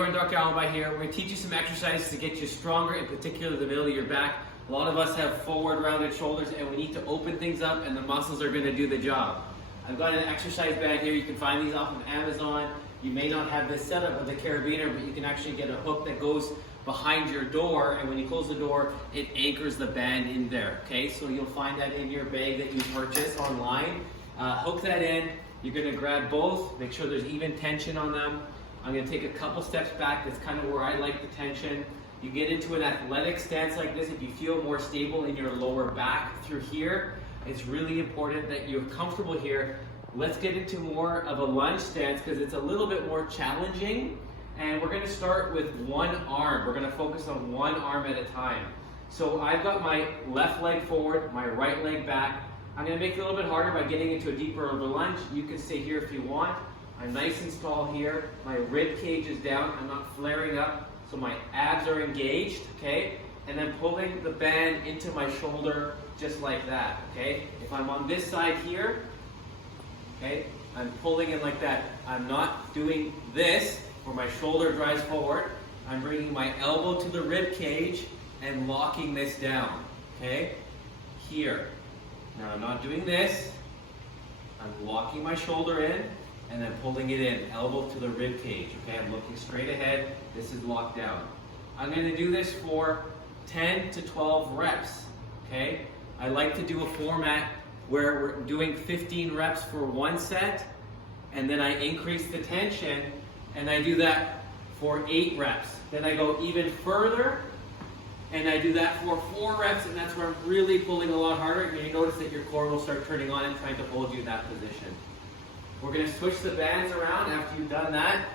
everyone, Dr. Alibhai here. We're going to teach you some exercises to get you stronger, in particular the middle of your back. A lot of us have forward rounded shoulders and we need to open things up and the muscles are going to do the job. I've got an exercise band here. You can find these off of Amazon. You may not have this setup with the carabiner, but you can actually get a hook that goes behind your door, and when you close the door, it anchors the band in there. Okay, so you'll find that in your bag that you purchase online. Hook that in. You're going to grab both. Make sure there's even tension on them. I'm going to take a couple steps back. That's kind of where I like the tension. You get into an athletic stance like this if you feel more stable in your lower back through here. It's really important that you're comfortable here. Let's get into more of a lunge stance because it's a little bit more challenging. And we're going to start with one arm. We're going to focus on one arm at a time. So I've got my left leg forward, my right leg back. I'm going to make it a little bit harder by getting into a deeper of a lunge. You can stay here if you want. I'm nice and tall here. My rib cage is down. I'm not flaring up. So my abs are engaged, okay? And then pulling the band into my shoulder just like that, okay? If I'm on this side here, okay, I'm pulling in like that. I'm not doing this where my shoulder drives forward. I'm bringing my elbow to the rib cage and locking this down, okay? Here. Now I'm not doing this. I'm locking my shoulder in and then pulling it in, elbow to the rib cage, okay? I'm looking straight ahead. This is locked down. I'm going to do this for 10 to 12 reps, okay? I like to do a format where we're doing 15 reps for one set, and then I increase the tension, and I do that for 8 reps. Then I go even further, and I do that for 4 reps, and that's where I'm really pulling a lot harder. And you notice that your core will start turning on and trying to hold you in that position. We're going to switch the bands around after you've done that,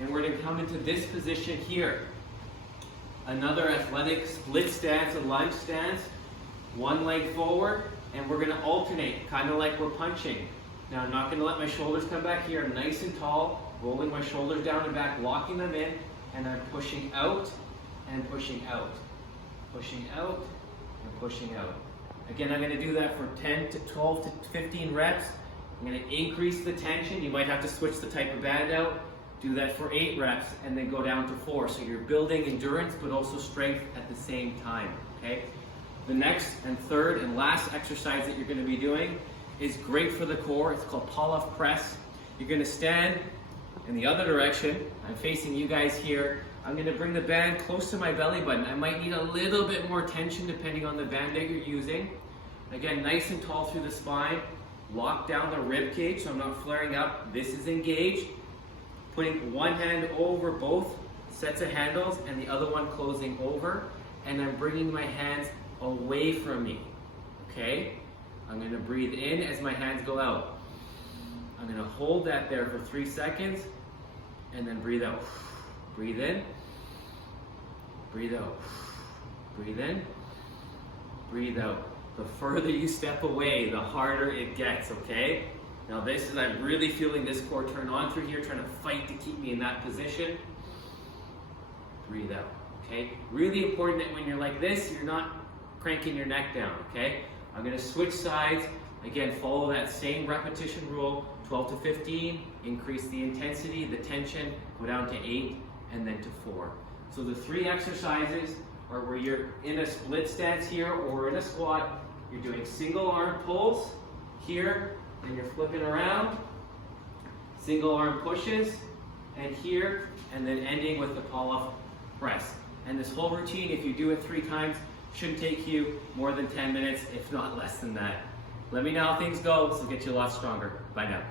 and we're going to come into this position here. Another athletic split stance, a lunge stance. One leg forward, and we're going to alternate, kind of like we're punching. Now I'm not going to let my shoulders come back here. I'm nice and tall, rolling my shoulders down and back, locking them in, and I'm pushing out and pushing out. Pushing out and pushing out. Again, I'm going to do that for 10 to 12 to 15 reps. I'm going to increase the tension. You might have to switch the type of band out. Do that for 8 reps and then go down to 4. So you're building endurance but also strength at the same time, okay? The next and third and last exercise that you're going to be doing is great for the core. It's called pull-off press. You're going to stand in the other direction. I'm facing you guys here. I'm going to bring the band close to my belly button. I might need a little bit more tension depending on the band that you're using. Again, nice and tall through the spine. Lock down the rib cage so I'm not flaring up. This is engaged. Putting one hand over both sets of handles and the other one closing over. And I'm bringing my hands away from me, okay? I'm going to breathe in as my hands go out. I'm going to hold that there for 3 seconds and then breathe out. Breathe in, breathe out, breathe in, breathe out. The further you step away, the harder it gets, okay? Now this is, I'm really feeling this core turn on through here, trying to fight to keep me in that position. Breathe out, okay? Really important that when you're like this, you're not cranking your neck down, okay? I'm going to switch sides. Again, follow that same repetition rule, 12 to 15, increase the intensity, the tension, go down to 8, and then to 4. So the 3 exercises are where you're in a split stance here or in a squat. You're doing single arm pulls here, then you're flipping around, single arm pushes, and here, and then ending with the pull-off press. And this whole routine, if you do it 3 times, shouldn't take you more than 10 minutes, if not less than that. Let me know how things go. This will get you a lot stronger. Bye now.